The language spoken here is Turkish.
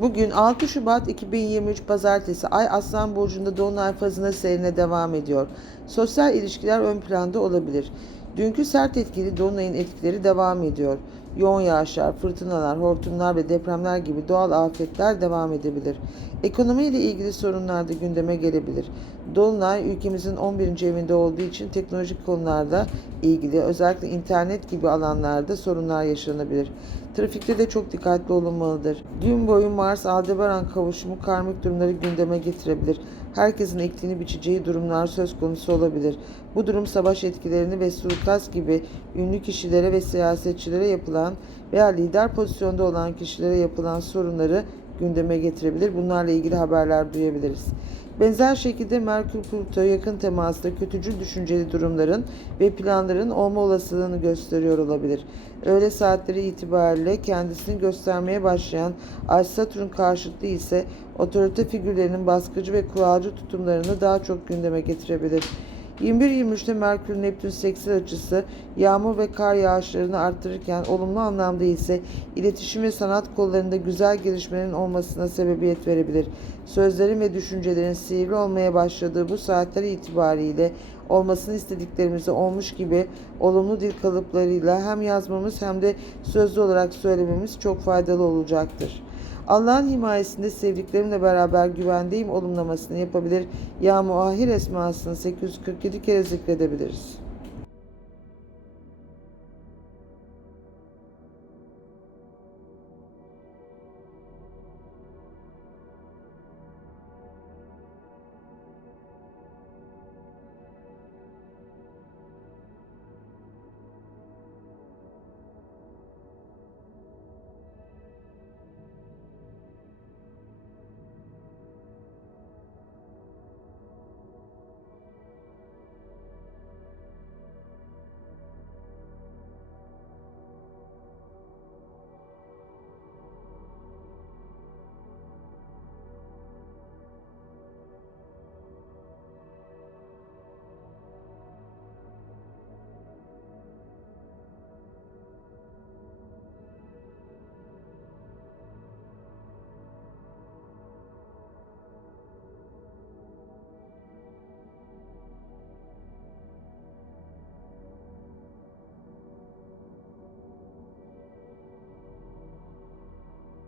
Bugün 6 Şubat 2023 Pazartesi Ay Aslan Burcu'nda Dolunay fazına seyrine devam ediyor. Sosyal ilişkiler ön planda olabilir. Dünkü sert etkili Dolunay'ın etkileri devam ediyor. Yoğun yağışlar, fırtınalar, hortumlar ve depremler gibi doğal afetler devam edebilir. Ekonomiyle ilgili sorunlar da gündeme gelebilir. Dolunay ülkemizin 11. evinde olduğu için teknolojik konularda ilgili özellikle internet gibi alanlarda sorunlar yaşanabilir. Trafikte de çok dikkatli olunmalıdır. Gün boyu Mars Aldebaran kavuşumu karmik durumları gündeme getirebilir. Herkesin ektiğini biçeceği durumlar söz konusu olabilir. Bu durum savaş etkilerini ve suikast gibi ünlü kişilere ve siyasetçilere yapılan veya lider pozisyonda olan kişilere yapılan sorunları gündeme getirebilir. Bunlarla ilgili haberler duyabiliriz. Benzer şekilde Merkür Plüto yakın temasda kötücül düşünceli durumların ve planların olma olasılığını gösteriyor olabilir. Öğle saatleri itibariyle kendisini göstermeye başlayan Ay Satürn karşıtlığı ise otorite figürlerinin baskıcı ve kuralcı tutumlarını daha çok gündeme getirebilir. 21-23'te Merkür Neptün seksil açısı yağmur ve kar yağışlarını arttırırken olumlu anlamda ise iletişim ve sanat kollarında güzel gelişmelerin olmasına sebebiyet verebilir. Sözlerin ve düşüncelerin sihirli olmaya başladığı bu saatler itibariyle olmasını istediklerimizi olmuş gibi olumlu dil kalıplarıyla hem yazmamız hem de sözlü olarak söylememiz çok faydalı olacaktır. Allah'ın himayesinde sevdiklerimle beraber güvendeyim olumlamasını yapabilir. Ya muahir esmasını 847 kere zikredebiliriz.